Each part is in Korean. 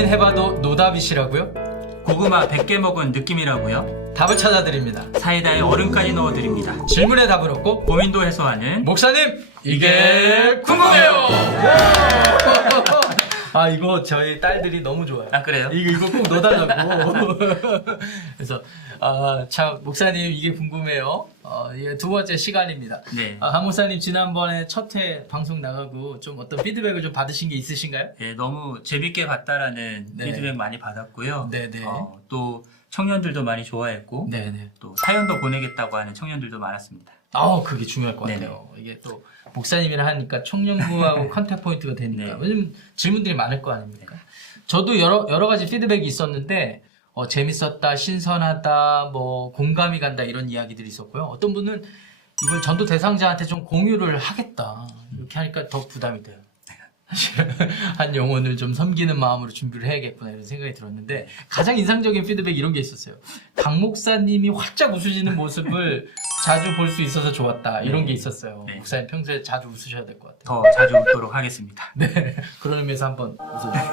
고민해봐도 노답이시라고요? 고구마 100개 먹은 느낌이라고요? 답을 찾아드립니다. 사이다에 얼음까지 넣어드립니다. 질문에 답을 얻고 고민도 해소하는 목사님 이게 궁금해요. 아 이거 저희 딸들이 너무 좋아요. 아 그래요? 이거 꼭 넣어달라고. 그래서 참 목사님 이게 궁금해요. 이게 두 번째 시간입니다. 네. 한 목사님 지난번에 첫 회 방송 나가고 좀 어떤 피드백을 좀 받으신 게 있으신가요? 네, 너무 재밌게 봤다라는 네. 피드백 많이 받았고요. 네네. 또 청년들도 많이 좋아했고 네네. 또 사연도 보내겠다고 하는 청년들도 많았습니다. 그게 중요할 것 같아요. 네네. 이게 또 목사님이라 하니까 청년부하고 컨택 포인트가 되니까 네. 요즘 질문들이 많을 거 아닙니까? 저도 여러 가지 피드백이 있었는데 재밌었다, 신선하다, 뭐 공감이 간다 이런 이야기들이 있었고요. 어떤 분은 이걸 전도 대상자한테 좀 공유를 하겠다 이렇게 하니까 더 부담이 돼요. 한 영혼을 좀 섬기는 마음으로 준비를 해야겠구나 이런 생각이 들었는데 가장 인상적인 피드백이 이런 게 있었어요. 강 목사님이 활짝 웃으시는 모습을 자주 볼 수 있어서 좋았다 이런 게 있었어요. 네. 목사님 평소에 자주 웃으셔야 될 것 같아요. 더 자주 웃도록 하겠습니다. 네, 그런 의미에서 한번 웃어주세요.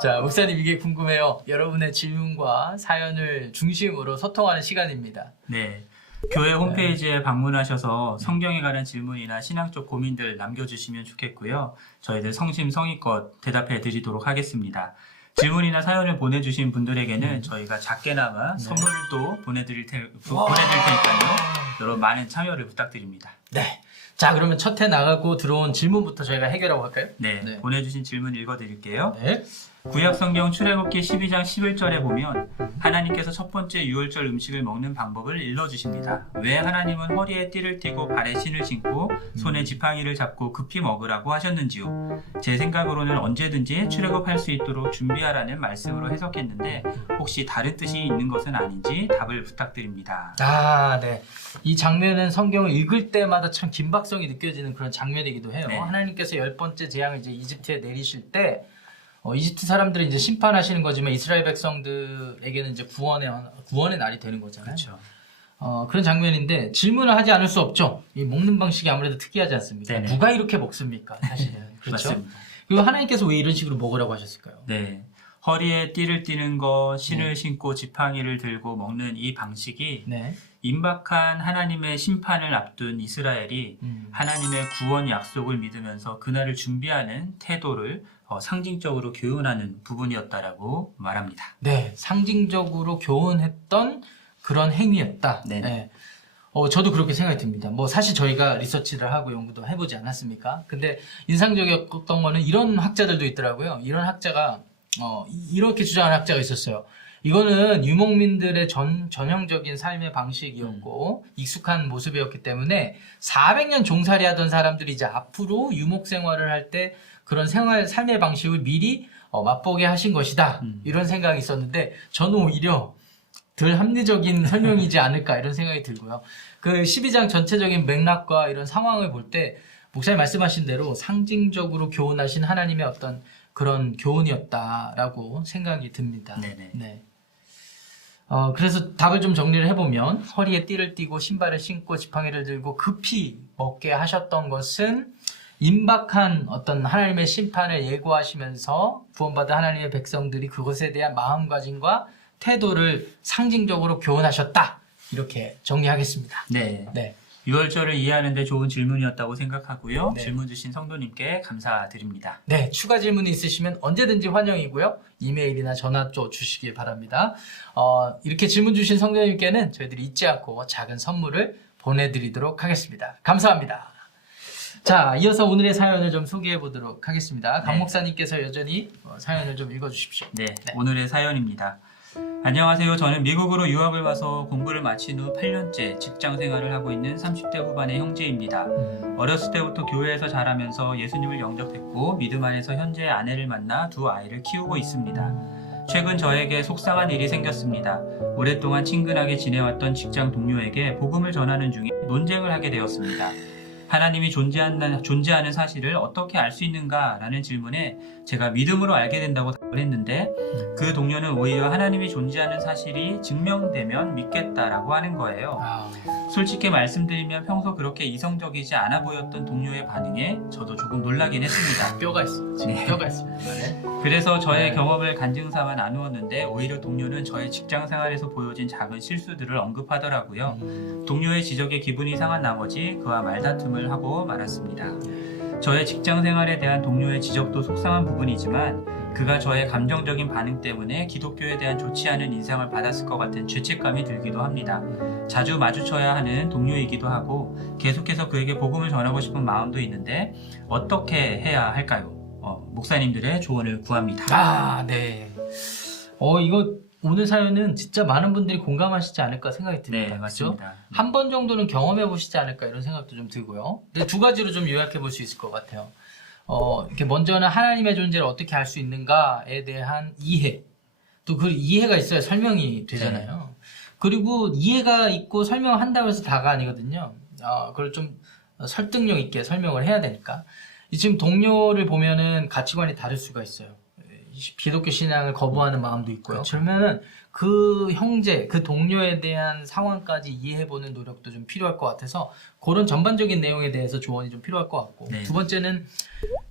자, 목사님 이게 궁금해요. 여러분의 질문과 사연을 중심으로 소통하는 시간입니다. 네. 교회 홈페이지에 방문하셔서 성경에 관한 질문이나 신앙적 고민들 남겨주시면 좋겠고요. 저희들 성심성의껏 대답해 드리도록 하겠습니다. 질문이나 사연을 보내주신 분들에게는 저희가 작게나마 선물도 보내드릴 테니까요. 여러분 많은 참여를 부탁드립니다. 네. 자, 그러면 첫 해 나가고 들어온 질문부터 저희가 해결하고 할까요? 네, 네. 보내주신 질문 읽어드릴게요. 네. 구약성경 출애굽기 12장 11절에 보면 하나님께서 첫 번째 유월절 음식을 먹는 방법을 일러주십니다. 왜 하나님은 허리에 띠를 띠고 발에 신을 신고 손에 지팡이를 잡고 급히 먹으라고 하셨는지요? 제 생각으로는 언제든지 출애굽할 수 있도록 준비하라는 말씀으로 해석했는데 혹시 다른 뜻이 있는 것은 아닌지 답을 부탁드립니다. 네. 이 장면은 성경을 읽을 때마다 참 긴박성이 느껴지는 그런 장면이기도 해요. 네. 하나님께서 10번째 재앙을 이제 이집트에 내리실 때 이집트 사람들을 이제 심판하시는 거지만 이스라엘 백성들에게는 이제 구원의 날이 되는 거잖아요. 그렇죠. 그런 장면인데 질문을 하지 않을 수 없죠. 이 먹는 방식이 아무래도 특이하지 않습니까? 네네. 누가 이렇게 먹습니까? 사실은. 그렇죠. 맞습니다. 그리고 하나님께서 왜 이런 식으로 먹으라고 하셨을까요? 네. 허리에 띠를 띠는 거, 신을 신고 지팡이를 들고 먹는 이 방식이 네. 임박한 하나님의 심판을 앞둔 이스라엘이 하나님의 구원 약속을 믿으면서 그날을 준비하는 태도를 상징적으로 교훈하는 부분이었다라고 말합니다. 네, 상징적으로 교훈했던 그런 행위였다. 네네. 네. 저도 그렇게 생각이 듭니다. 뭐 사실 저희가 리서치를 하고 연구도 해보지 않았습니까? 근데 인상적이었던 거는 이런 학자들도 있더라고요. 이런 학자가 이렇게 주장하는 학자가 있었어요. 이거는 유목민들의 전형적인 삶의 방식이었고 익숙한 모습이었기 때문에 400년 종살이 하던 사람들이 이제 앞으로 유목 생활을 할 때 그런 삶의 방식을 미리 맛보게 하신 것이다. 이런 생각이 있었는데 저는 오히려 덜 합리적인 설명이지 않을까 이런 생각이 들고요. 그 12장 전체적인 맥락과 이런 상황을 볼 때 목사님 말씀하신 대로 상징적으로 교훈하신 하나님의 어떤 그런 교훈이었다라고 생각이 듭니다. 네네. 네. 그래서 답을 좀 정리를 해보면 허리에 띠를 띠고 신발을 신고 지팡이를 들고 급히 먹게 하셨던 것은 임박한 어떤 하나님의 심판을 예고하시면서 구원받은 하나님의 백성들이 그것에 대한 마음가짐과 태도를 상징적으로 교훈하셨다. 이렇게 정리하겠습니다. 네. 네. 유월절을 이해하는 데 좋은 질문이었다고 생각하고요. 네. 질문 주신 성도님께 감사드립니다. 네, 추가 질문이 있으시면 언제든지 환영이고요. 이메일이나 전화 줘 주시길 바랍니다. 이렇게 질문 주신 성도님께는 저희들이 잊지 않고 작은 선물을 보내드리도록 하겠습니다. 감사합니다. 자, 이어서 오늘의 사연을 좀 소개해 보도록 하겠습니다. 강 네. 목사님께서 여전히 사연을 좀 읽어 주십시오. 네, 오늘의 사연입니다. 안녕하세요. 저는 미국으로 유학을 와서 공부를 마친 후 8년째 직장 생활을 하고 있는 30대 후반의 형제입니다. 어렸을 때부터 교회에서 자라면서 예수님을 영접했고 믿음 안에서 현재 아내를 만나 두 아이를 키우고 있습니다. 최근 저에게 속상한 일이 생겼습니다. 오랫동안 친근하게 지내왔던 직장 동료에게 복음을 전하는 중에 논쟁을 하게 되었습니다. 하나님이 존재하는 사실을 어떻게 알 수 있는가라는 질문에 제가 믿음으로 알게 된다고 답을 했는데 그 동료는 오히려 하나님이 존재하는 사실이 증명되면 믿겠다라고 하는 거예요. 솔직히 말씀드리면 평소 그렇게 이성적이지 않아 보였던 동료의 반응에 저도 조금 놀라긴 했습니다. 뼈가 있어. 지금 네. 뼈가 있습니다. 네. 그래서 저의 네. 경험을 간증 삼아 나누었는데 오히려 동료는 저의 직장 생활에서 보여진 작은 실수들을 언급하더라고요. 동료의 지적에 기분이 상한 나머지 그와 말다툼을 하고 말았습니다. 저의 직장 생활에 대한 동료의 지적도 속상한 부분이지만 그가 저의 감정적인 반응 때문에 기독교에 대한 좋지 않은 인상을 받았을 것 같은 죄책감이 들기도 합니다. 자주 마주쳐야 하는 동료이기도 하고 계속해서 그에게 복음을 전하고 싶은 마음도 있는데 어떻게 해야 할까요? 목사님들의 조언을 구합니다. 아, 네. 이거 오늘 사연은 진짜 많은 분들이 공감하시지 않을까 생각이 듭니다. 네, 그렇죠? 맞습니다. 한 번 정도는 경험해 보시지 않을까 이런 생각도 좀 들고요. 근데 두 가지로 좀 요약해 볼 수 있을 것 같아요. 이렇게 먼저는 하나님의 존재를 어떻게 알 수 있는가에 대한 이해. 또 그 이해가 있어야 설명이 되잖아요. 네. 그리고 이해가 있고 설명한다고 해서 다가 아니거든요. 그걸 좀 설득력 있게 설명을 해야 되니까. 지금 동료를 보면은 가치관이 다를 수가 있어요. 기독교 신앙을 거부하는 마음도 있고요. 그렇죠. 그러면은 그 형제, 그 동료에 대한 상황까지 이해해보는 노력도 좀 필요할 것 같아서 그런 전반적인 내용에 대해서 조언이 좀 필요할 것 같고 네. 두 번째는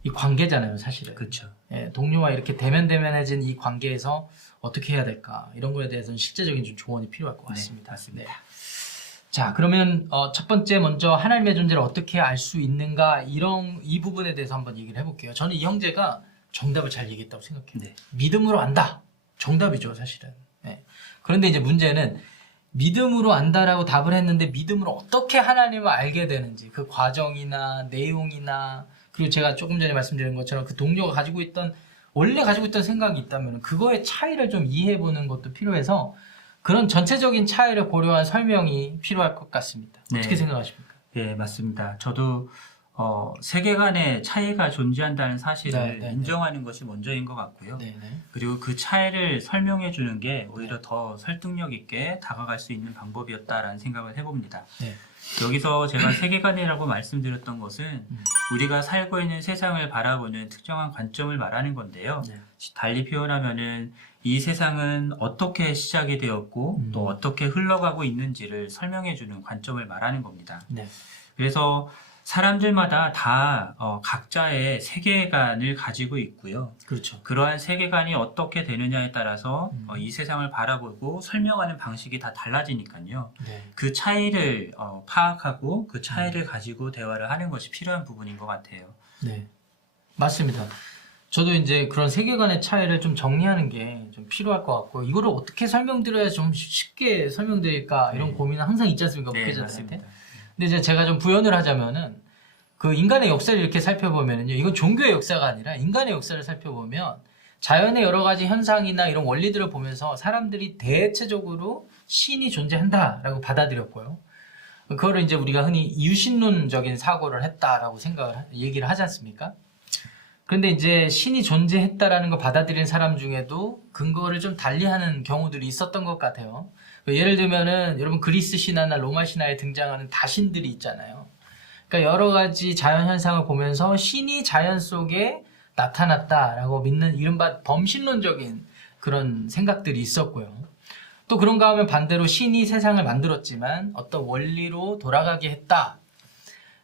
이 관계잖아요, 사실은. 그렇죠. 예, 동료와 이렇게 대면대면해진 이 관계에서 어떻게 해야 될까 이런 거에 대해서는 실제적인 좀 조언이 필요할 것 같습니다. 네, 맞습니다. 네. 자, 그러면 첫 번째 먼저 하나님의 존재를 어떻게 알 수 있는가 이 부분에 대해서 한번 얘기를 해볼게요. 저는 이 형제가 정답을 잘 얘기했다고 생각해요. 네. 믿음으로 안다. 정답이죠, 사실은. 네. 그런데 이제 문제는 믿음으로 안다라고 답을 했는데 믿음으로 어떻게 하나님을 알게 되는지 그 과정이나 내용이나 그리고 제가 조금 전에 말씀드린 것처럼 그 동료가 원래 가지고 있던 생각이 있다면 그거의 차이를 좀 이해해보는 것도 필요해서 그런 전체적인 차이를 고려한 설명이 필요할 것 같습니다. 네. 어떻게 생각하십니까? 네, 맞습니다. 저도 세계관의 차이가 존재한다는 사실을 네. 인정하는 것이 먼저인 것 같고요. 네네. 그리고 그 차이를 설명해 주는 게 오히려 더 설득력 있게 다가갈 수 있는 방법이었다라는 생각을 해봅니다. 네. 여기서 제가 세계관이라고 말씀드렸던 것은 우리가 살고 있는 세상을 바라보는 특정한 관점을 말하는 건데요. 네. 달리 표현하면은 이 세상은 어떻게 시작이 되었고 또 어떻게 흘러가고 있는지를 설명해 주는 관점을 말하는 겁니다. 네. 그래서 사람들마다 다 각자의 세계관을 가지고 있고요. 그렇죠. 그러한 세계관이 어떻게 되느냐에 따라서 이 세상을 바라보고 설명하는 방식이 다 달라지니까요. 네. 그 차이를 파악하고 그 차이를 가지고 대화를 하는 것이 필요한 부분인 것 같아요. 네. 맞습니다. 저도 이제 그런 세계관의 차이를 좀 정리하는 게 좀 필요할 것 같고 이거를 어떻게 설명드려야 좀 쉽게 설명드릴까 이런 네. 고민은 항상 있지 않습니까? 네, 목회자들한테. 맞습니다. 근데 이제 제가 좀 부연을 하자면은 그 인간의 역사를 이렇게 살펴보면은요, 이건 종교의 역사가 아니라 인간의 역사를 살펴보면 자연의 여러 가지 현상이나 이런 원리들을 보면서 사람들이 대체적으로 신이 존재한다라고 받아들였고요. 그거를 이제 우리가 흔히 이유신론적인 사고를 했다라고 얘기를 하지 않습니까? 그런데 이제 신이 존재했다라는 걸 받아들이는 사람 중에도 근거를 좀 달리하는 경우들이 있었던 것 같아요. 예를 들면은 여러분 그리스 신화나 로마 신화에 등장하는 다신들이 있잖아요. 그러니까 여러 가지 자연 현상을 보면서 신이 자연 속에 나타났다라고 믿는 이른바 범신론적인 그런 생각들이 있었고요. 또 그런가 하면 반대로 신이 세상을 만들었지만 어떤 원리로 돌아가게 했다.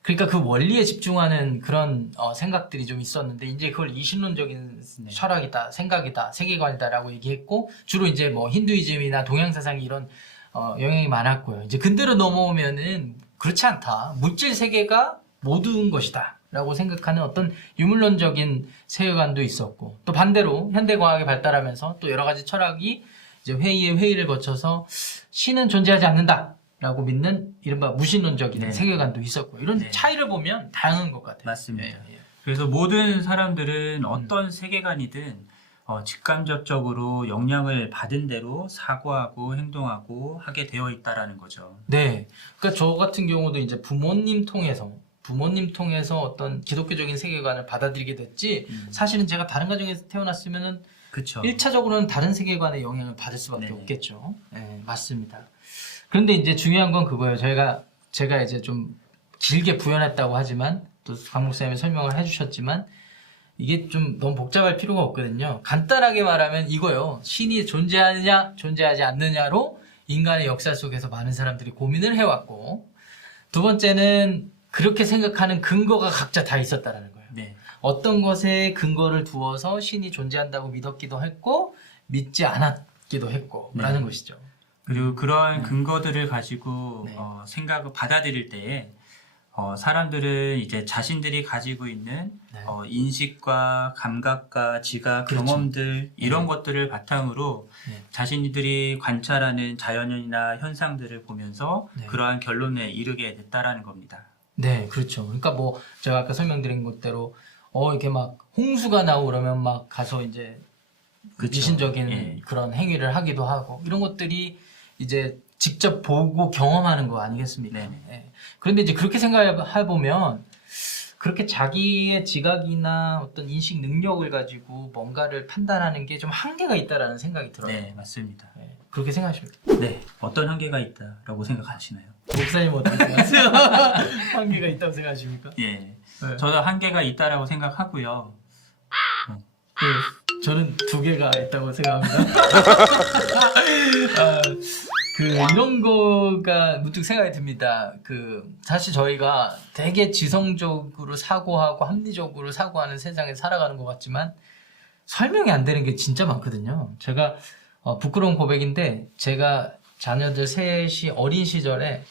그러니까 그 원리에 집중하는 그런 생각들이 좀 있었는데 이제 그걸 이신론적인 철학이다, 생각이다, 세계관이다라고 얘기했고 주로 이제 뭐 힌두이즘이나 동양 사상이 이런 영향이 많았고요. 이제 근대로 넘어오면은 그렇지 않다. 물질 세계가 모든 것이다라고 생각하는 어떤 유물론적인 세계관도 있었고 또 반대로 현대 과학이 발달하면서 또 여러 가지 철학이 이제 회의를 거쳐서 신은 존재하지 않는다. 라고 믿는 이른바 무신론적인 네. 세계관도 있었고 이런 네. 차이를 보면 다양한 것 같아요. 맞습니다. 예. 그래서 모든 사람들은 어떤 세계관이든 직간접적으로 영향을 받은 대로 사고하고 행동하고 하게 되어 있다라는 거죠. 네. 그러니까 저 같은 경우도 이제 부모님 통해서 어떤 기독교적인 세계관을 받아들이게 됐지 사실은 제가 다른 가정에서 태어났으면은 그렇죠. 1차적으로는 다른 세계관의 영향을 받을 수밖에 네네. 없겠죠. 네, 맞습니다. 그런데 이제 중요한 건 그거예요. 제가 이제 좀 길게 부연했다고 하지만 또 강 목사님이 설명을 해주셨지만 이게 좀 너무 복잡할 필요가 없거든요. 간단하게 말하면 이거요. 신이 존재하느냐 존재하지 않느냐로 인간의 역사 속에서 많은 사람들이 고민을 해왔고, 두 번째는 그렇게 생각하는 근거가 각자 다 있었다라는 거예요. 네. 어떤 것에 근거를 두어서 신이 존재한다고 믿었기도 했고 믿지 않았기도 했고 네. 라는 것이죠. 그리고 그런 근거들을 가지고 네. 생각을 받아들일 때에 사람들은 이제 자신들이 가지고 있는 네. 인식과 감각과 지각, 그렇죠. 경험들 이런 것들을 바탕으로 네. 자신들이 관찰하는 자연이나 현상들을 보면서 네. 그러한 결론에 이르게 됐다라는 겁니다. 네, 그렇죠. 그러니까 뭐 제가 아까 설명드린 것대로 이렇게 막 홍수가 나고 그러면 막 가서 이제 그쵸. 미신적인 예. 그런 행위를 하기도 하고 이런 것들이 이제 직접 보고 경험하는 거 아니겠습니까? 네네. 예. 그런데 이제 그렇게 생각해 보면 그렇게 자기의 지각이나 어떤 인식 능력을 가지고 뭔가를 판단하는 게 좀 한계가 있다라는 생각이 들어요. 네, 맞습니다. 예. 그렇게 생각하십니까? 네, 어떤 한계가 있다라고 생각하시나요? 목사님 어떻게 생각하세요? 한계가 있다고 생각하십니까? 예, 네. 저도 한계가 있다라고 생각하고요. 저는 두 개가 있다고 생각합니다. 이런 거가 문득 생각이 듭니다. 사실 저희가 되게 지성적으로 사고하고 합리적으로 사고하는 세상에 살아가는 것 같지만 설명이 안 되는 게 진짜 많거든요. 제가 부끄러운 고백인데 제가 자녀들 셋이 어린 시절에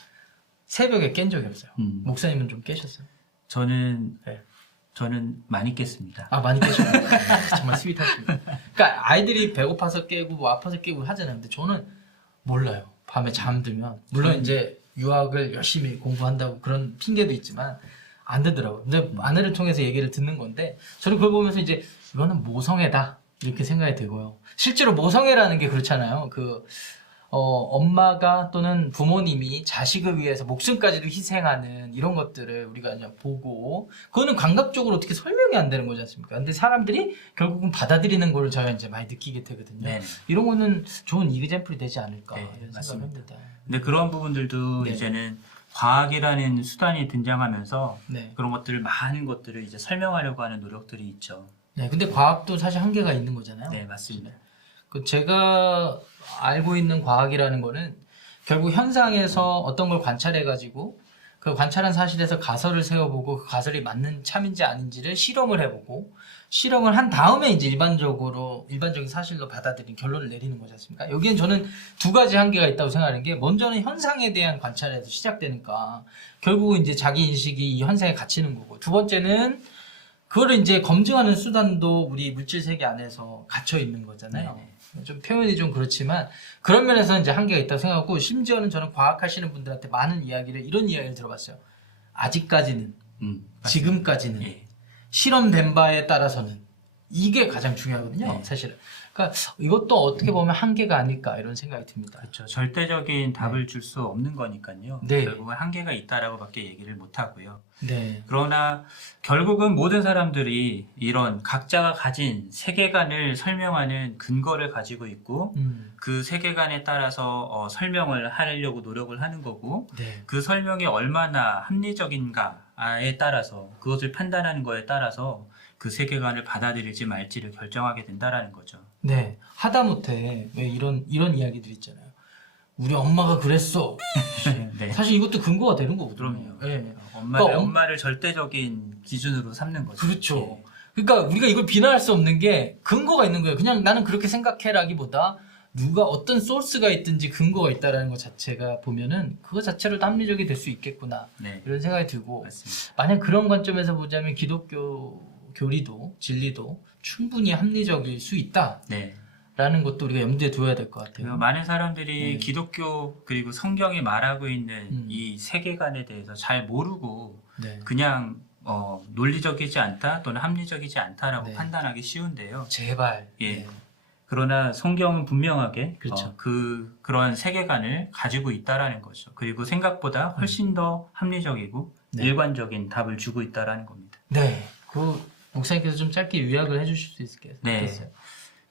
새벽에 깬 적이 없어요. 목사님은 좀 깨셨어요? 저는 네. 많이 깼습니다. 아, 많이 깨셨네요. 정말 스윗하십니다. 그러니까 아이들이 배고파서 깨고 뭐 아파서 깨고 하잖아요. 근데 저는 몰라요. 밤에 잠들면 물론 이제 유학을 열심히 공부한다고 그런 핑계도 있지만 안 되더라고요. 근데 아내를 통해서 얘기를 듣는 건데 저는 그걸 보면서 이제 이거는 모성애다 이렇게 생각이 되고요. 실제로 모성애라는 게 그렇잖아요. 엄마가 또는 부모님이 자식을 위해서 목숨까지도 희생하는 이런 것들을 우리가 이제 보고 그거는 감각적으로 어떻게 설명이 안 되는 거지 않습니까? 근데 사람들이 결국은 받아들이는 걸 저희가 이제 많이 느끼게 되거든요. 네. 이런 거는 좋은 이그젠플이 되지 않을까 네, 이런 맞습니다. 생각합니다. 근데 그런 부분들도 네. 이제는 과학이라는 수단이 등장하면서 네. 그런 것들을 많은 것들을 이제 설명하려고 하는 노력들이 있죠. 네. 근데 과학도 사실 한계가 있는 거잖아요. 네, 맞습니다. 제가 알고 있는 과학이라는 거는 결국 현상에서 어떤 걸 관찰해가지고 그 관찰한 사실에서 가설을 세워보고 그 가설이 맞는 참인지 아닌지를 실험을 해보고 실험을 한 다음에 이제 일반적인 사실로 받아들인 결론을 내리는 거지 않습니까? 여기엔 저는 두 가지 한계가 있다고 생각하는 게 먼저는 현상에 대한 관찰에서 시작되니까 결국은 이제 자기 인식이 이 현상에 갇히는 거고 두 번째는 그거를 이제 검증하는 수단도 우리 물질 세계 안에서 갇혀 있는 거잖아요. 네네. 좀 표현이 좀 그렇지만 그런 면에서 이제 한계가 있다고 생각하고 심지어는 저는 과학하시는 분들한테 많은 이런 이야기를 들어봤어요. 아직까지는 지금까지는 예. 실험된 바에 따라서는 이게 가장 중요하거든요. 네. 사실은. 그러니까 이것도 어떻게 보면 한계가 아닐까 이런 생각이 듭니다. 그렇죠. 절대적인 답을 줄 수 없는 거니까요. 네. 결국은 한계가 있다라고밖에 얘기를 못 하고요. 네. 그러나 결국은 모든 사람들이 이런 각자가 가진 세계관을 설명하는 근거를 가지고 있고 그 세계관에 따라서 설명을 하려고 노력을 하는 거고 네. 그 설명이 얼마나 합리적인가에 따라서 그것을 판단하는 거에 따라서 그 세계관을 받아들일지 말지를 결정하게 된다라는 거죠. 네. 하다못해 왜 이런 이야기들 있잖아요. 우리 엄마가 그랬어. 네. 사실 이것도 근거가 되는 거거든요. 그럼요. 네. 엄마를 절대적인 기준으로 삼는 거죠. 그렇죠. 그러니까 우리가 이걸 비난할 수 없는 게 근거가 있는 거예요. 그냥 나는 그렇게 생각해라기보다 누가 어떤 소스가 있든지 근거가 있다라는 것 자체가 보면은 그거 자체로도 합리적이 될 수 있겠구나. 네. 이런 생각이 들고 맞습니다. 만약 그런 관점에서 보자면 기독교 교리도 진리도 충분히 합리적일 수 있다라는 네. 것도 우리가 염두에 두어야 될 것 같아요. 많은 사람들이 네. 기독교 그리고 성경이 말하고 있는 음. 이 세계관에 대해서 잘 모르고 네. 그냥 논리적이지 않다 또는 합리적이지 않다라고 네. 판단하기 쉬운데요. 제발. 예. 네. 그러나 성경은 분명하게 그렇죠. 그런 세계관을 가지고 있다라는 거죠. 그리고 생각보다 훨씬 더 합리적이고 네. 일관적인 답을 주고 있다라는 겁니다. 네. 그 목사님께서 좀 짧게 요약을 해주실 수 있겠어요? 네.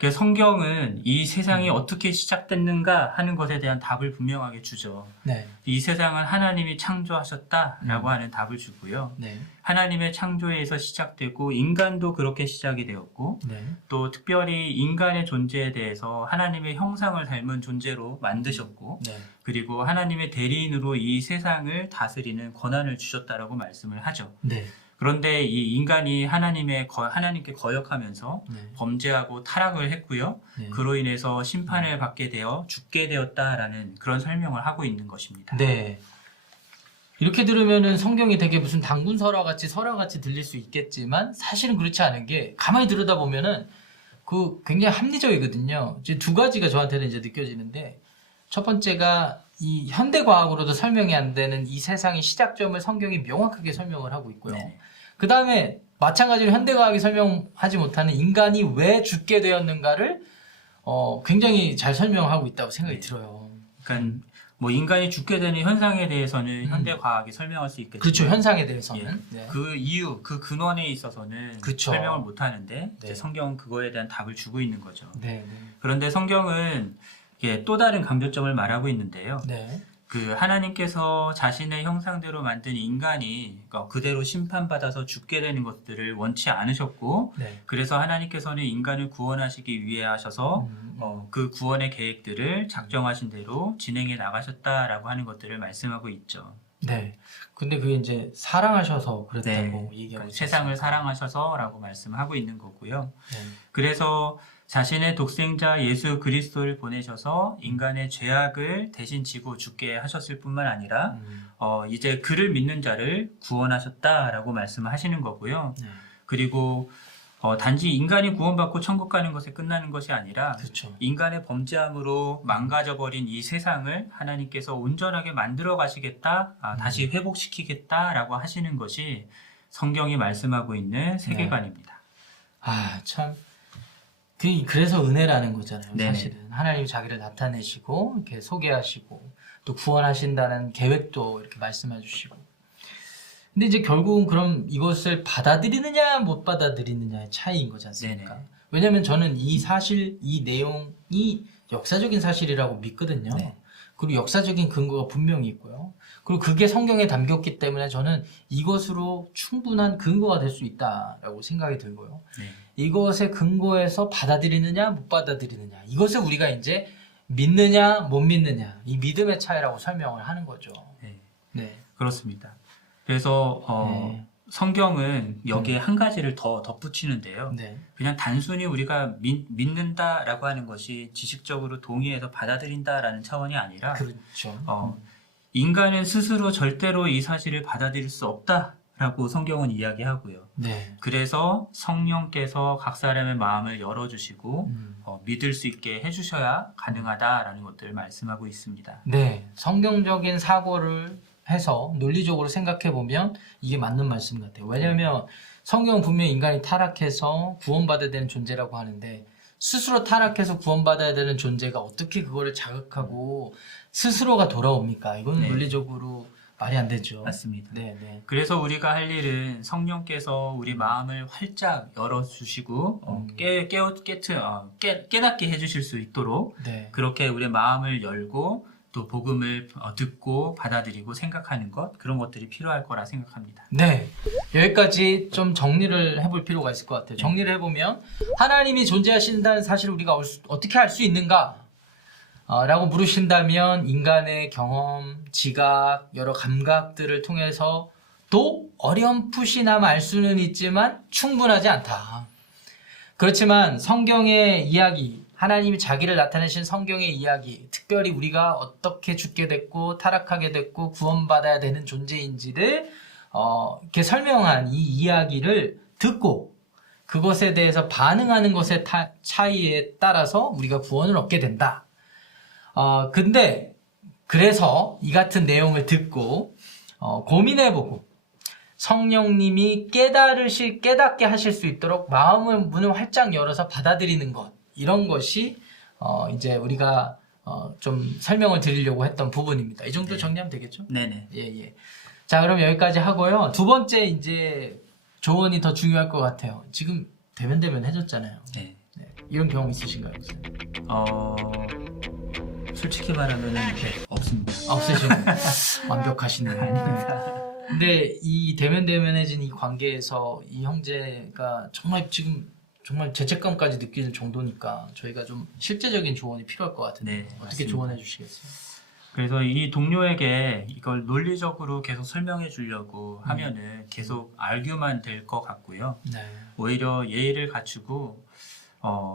그래서 성경은 이 세상이 어떻게 시작됐는가 하는 것에 대한 답을 분명하게 주죠. 네. 이 세상은 하나님이 창조하셨다라고 하는 답을 주고요. 네. 하나님의 창조에서 시작되고 인간도 그렇게 시작이 되었고 네. 또 특별히 인간의 존재에 대해서 하나님의 형상을 닮은 존재로 만드셨고 네. 그리고 하나님의 대리인으로 이 세상을 다스리는 권한을 주셨다라고 말씀을 하죠. 네. 그런데 이 인간이 하나님께 거역하면서 네. 범죄하고 타락을 했고요. 네. 그로 인해서 심판을 받게 되어 죽게 되었다라는 그런 설명을 하고 있는 것입니다. 네. 이렇게 들으면은 성경이 되게 무슨 단군 설화같이 들릴 수 있겠지만 사실은 그렇지 않은 게 가만히 들여다보면은 그 굉장히 합리적이거든요. 이제 두 가지가 저한테는 이제 느껴지는데 첫 번째가 이 현대과학으로도 설명이 안 되는 이 세상의 시작점을 성경이 명확하게 설명을 하고 있고요. 네. 그 다음에 마찬가지로 현대과학이 설명하지 못하는 인간이 왜 죽게 되었는가를 굉장히 잘 설명하고 있다고 생각이 들어요. 그러니까 뭐 인간이 죽게 되는 현상에 대해서는 현대 과학이 설명할 수 있겠지만 그렇죠. 현상에 대해서는. 네. 그 이유, 그 근원에 있어서는 그쵸. 설명을 못 하는데 네. 이제 성경은 그거에 대한 답을 주고 있는 거죠. 네. 그런데 성경은 또 다른 강조점을 말하고 있는데요. 네. 그 하나님께서 자신의 형상대로 만든 인간이 그대로 심판받아서 죽게 되는 것들을 원치 않으셨고 네. 그래서 하나님께서는 인간을 구원하시기 위해 하셔서 그 구원의 계획들을 작정하신 대로 진행해 나가셨다라고 하는 것들을 말씀하고 있죠. 네. 근데 그게 이제 사랑하셔서 그랬다고 네. 얘기하고 있어요. 세상을 사랑하셔서라고 말씀하고 있는 거고요. 네. 그래서 자신의 독생자 예수 그리스도를 보내셔서 인간의 죄악을 대신 지고 죽게 하셨을 뿐만 아니라 이제 그를 믿는 자를 구원하셨다라고 말씀하시는 거고요. 네. 그리고 단지 인간이 구원받고 천국 가는 것에 끝나는 것이 아니라 그렇죠. 인간의 범죄함으로 망가져버린 이 세상을 하나님께서 온전하게 만들어 가시겠다, 다시 회복시키겠다라고 하시는 것이 성경이 말씀하고 있는 세계관입니다. 아, 참. 그래서 은혜라는 거잖아요. 네네. 사실은. 하나님이 자기를 나타내시고, 이렇게 소개하시고, 또 구원하신다는 계획도 이렇게 말씀해 주시고. 근데 이제 결국은 그럼 이것을 받아들이느냐, 못 받아들이느냐의 차이인 거지 않습니까? 네네. 왜냐면 저는 이 사실, 이 내용이 역사적인 사실이라고 믿거든요. 네. 그리고 역사적인 근거가 분명히 있고요. 그리고 그게 성경에 담겼기 때문에 저는 이것으로 충분한 근거가 될 수 있다라고 생각이 들고요. 네. 이것의 근거에서 받아들이느냐 못 받아들이느냐 이것을 우리가 이제 믿느냐 못 믿느냐 이 믿음의 차이라고 설명을 하는 거죠. 네. 네. 그렇습니다. 그래서 네. 성경은 여기에 한 가지를 더 덧붙이는데요. 네. 그냥 단순히 우리가 믿는다라고 하는 것이 지식적으로 동의해서 받아들인다라는 차원이 아니라 그렇죠. 인간은 스스로 절대로 이 사실을 받아들일 수 없다라고 성경은 이야기하고요. 네. 그래서 성령께서 각 사람의 마음을 열어주시고 믿을 수 있게 해주셔야 가능하다라는 것들을 말씀하고 있습니다. 네. 성경적인 사고를 해서 논리적으로 생각해 보면 이게 맞는 말씀 같아요. 왜냐하면 성경은 분명히 인간이 타락해서 구원받아야 되는 존재라고 하는데 스스로 타락해서 구원받아야 되는 존재가 어떻게 그거를 자극하고 스스로가 돌아옵니까? 이건 네. 논리적으로 말이 안 되죠. 맞습니다. 네, 네. 그래서 우리가 할 일은 성령께서 우리 마음을 활짝 열어주시고 깨닫게 해주실 수 있도록 네. 그렇게 우리 마음을 열고 또 복음을 듣고 받아들이고 생각하는 것 그런 것들이 필요할 거라 생각합니다. 네. 여기까지 좀 정리를 해볼 필요가 있을 것 같아요. 정리를 해보면 하나님이 존재하신다는 사실을 우리가 어떻게 알 수 있는가? 라고 물으신다면 인간의 경험, 지각, 여러 감각들을 통해서 또 어렴풋이나마 알 수는 있지만 충분하지 않다. 그렇지만 성경의 이야기, 하나님이 자기를 나타내신 성경의 이야기, 특별히 우리가 어떻게 죽게 됐고 타락하게 됐고 구원받아야 되는 존재인지를 이렇게 설명한 이 이야기를 듣고 그것에 대해서 반응하는 것의 차이에 따라서 우리가 구원을 얻게 된다. 근데 그래서 이 같은 내용을 듣고 고민해보고 성령님이 깨닫게 하실 수 있도록 마음의 문을 활짝 열어서 받아들이는 것 이런 것이 이제 우리가 좀 설명을 드리려고 했던 부분입니다. 이 정도 정리하면 되겠죠? 네네. 예. 자, 그럼 여기까지 하고요. 두 번째 이제 조언이 더 중요할 것 같아요. 지금 대면 해줬잖아요. 네. 네. 이런 경험 있으신가요? 목사님? 솔직히 말하면 없습니다. 없으시고 완벽하시네요. 아닙니다. 근데 이 대면대면해진 이 관계에서 이 형제가 정말 지금 정말 죄책감까지 느끼는 정도니까 저희가 좀 실제적인 조언이 필요할 것 같은데 네, 어떻게 맞습니다. 조언해 주시겠어요? 그래서 이 동료에게 이걸 논리적으로 계속 설명해 주려고 하면은 계속 알규만 될 것 같고요. 네. 오히려 예의를 갖추고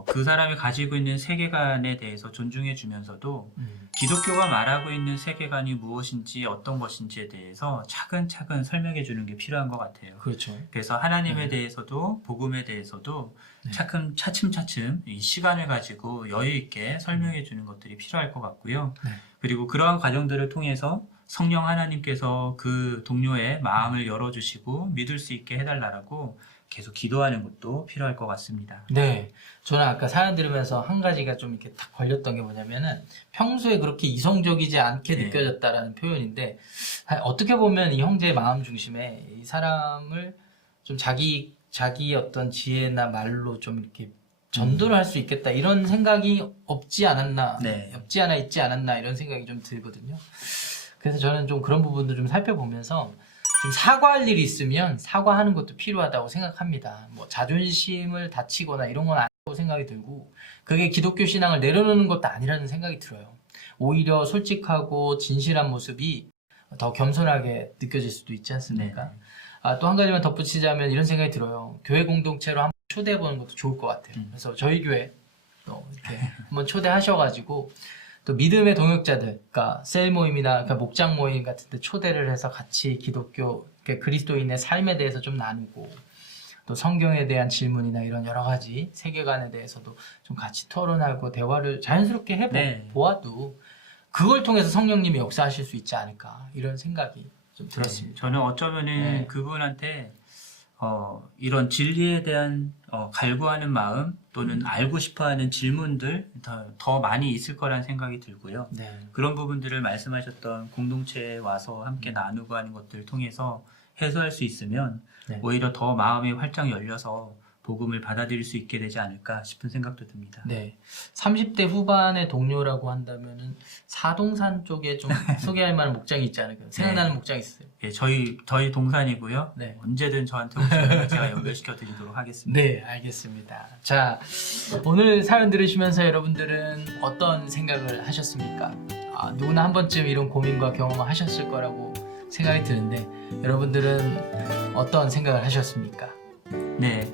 그 사람이 가지고 있는 세계관에 대해서 존중해 주면서도 기독교가 말하고 있는 세계관이 무엇인지 어떤 것인지에 대해서 차근차근 설명해 주는 게 필요한 것 같아요. 그렇죠. 그래서 하나님에 대해서도 복음에 대해서도 네. 차츰차츰 이 시간을 가지고 여유 있게 설명해 주는 것들이 필요할 것 같고요. 네. 그리고 그러한 과정들을 통해서 성령 하나님께서 그 동료의 마음을 열어주시고 믿을 수 있게 해달라고 계속 기도하는 것도 필요할 것 같습니다. 네. 저는 아까 사연 들으면서 한 가지가 좀 이렇게 딱 걸렸던 게 뭐냐면은 평소에 그렇게 이성적이지 않게 네. 느껴졌다라는 표현인데 어떻게 보면 이 형제의 마음 중심에 이 사람을 좀 자기 어떤 지혜나 말로 좀 이렇게 전도를 할 수 있겠다 이런 생각이 없지 않았나 네. 없지 않아 있지 않았나 이런 생각이 좀 들거든요. 그래서 저는 좀 그런 부분도 좀 살펴보면서 좀 사과할 일이 있으면 사과하는 것도 필요하다고 생각합니다. 뭐 자존심을 다치거나 이런 건 아니라고 생각이 들고 그게 기독교 신앙을 내려놓는 것도 아니라는 생각이 들어요. 오히려 솔직하고 진실한 모습이 더 겸손하게 느껴질 수도 있지 않습니까? 또 한 가지만 덧붙이자면 이런 생각이 들어요. 교회 공동체로 한번 초대해보는 것도 좋을 것 같아요. 그래서 저희 교회 또 이렇게 한번 초대하셔가지고 또 믿음의 동역자들, 그러니까 셀 모임이나 그러니까 목장 모임 같은 데 초대를 해서 같이 기독교, 그러니까 그리스도인의 삶에 대해서 좀 나누고 또 성경에 대한 질문이나 이런 여러 가지 세계관에 대해서도 좀 같이 토론하고 대화를 자연스럽게 해보아도 그걸 통해서 성령님이 역사하실 수 있지 않을까 이런 생각이 좀 들었습니다. 저는 어쩌면은 네. 그분한테 이런 진리에 대한 갈구하는 마음 또는 알고 싶어하는 질문들 더 많이 있을 거란 생각이 들고요. 네. 그런 부분들을 말씀하셨던 공동체에 와서 함께 나누고 하는 것들을 통해서 해소할 수 있으면 네. 오히려 더 마음이 활짝 열려서 복음을 받아들일 수 있게 되지 않을까 싶은 생각도 듭니다. 네. 30대 후반의 동료라고 한다면은 사동산 쪽에 좀 소개할 만한 목장이 있지 않을까요? 생각나는 목장이 있어요. 예, 저희 동산이고요. 네. 언제든 저한테 오시면 제가 연결시켜 드리도록 하겠습니다. 네, 알겠습니다. 자, 오늘 사연 들으시면서 여러분들은 어떤 생각을 하셨습니까? 누구나 한 번쯤 이런 고민과 경험을 하셨을 거라고 생각이 드는데 여러분들은 어떤 생각을 하셨습니까? 네,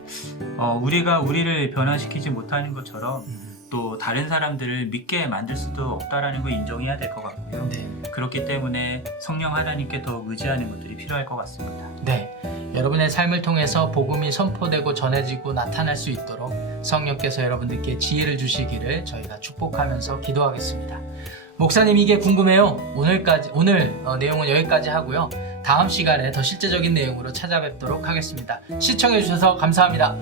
우리가 우리를 변화시키지 못하는 것처럼 또 다른 사람들을 믿게 만들 수도 없다라는 걸 인정해야 될 것 같고요. 네. 그렇기 때문에 성령 하나님께 더 의지하는 것들이 필요할 것 같습니다. 네, 여러분의 삶을 통해서 복음이 선포되고 전해지고 나타날 수 있도록 성령께서 여러분들께 지혜를 주시기를 저희가 축복하면서 기도하겠습니다. 목사님 이게 궁금해요. 오늘 내용은 여기까지 하고요. 다음 시간에 더 실제적인 내용으로 찾아뵙도록 하겠습니다. 시청해 주셔서 감사합니다.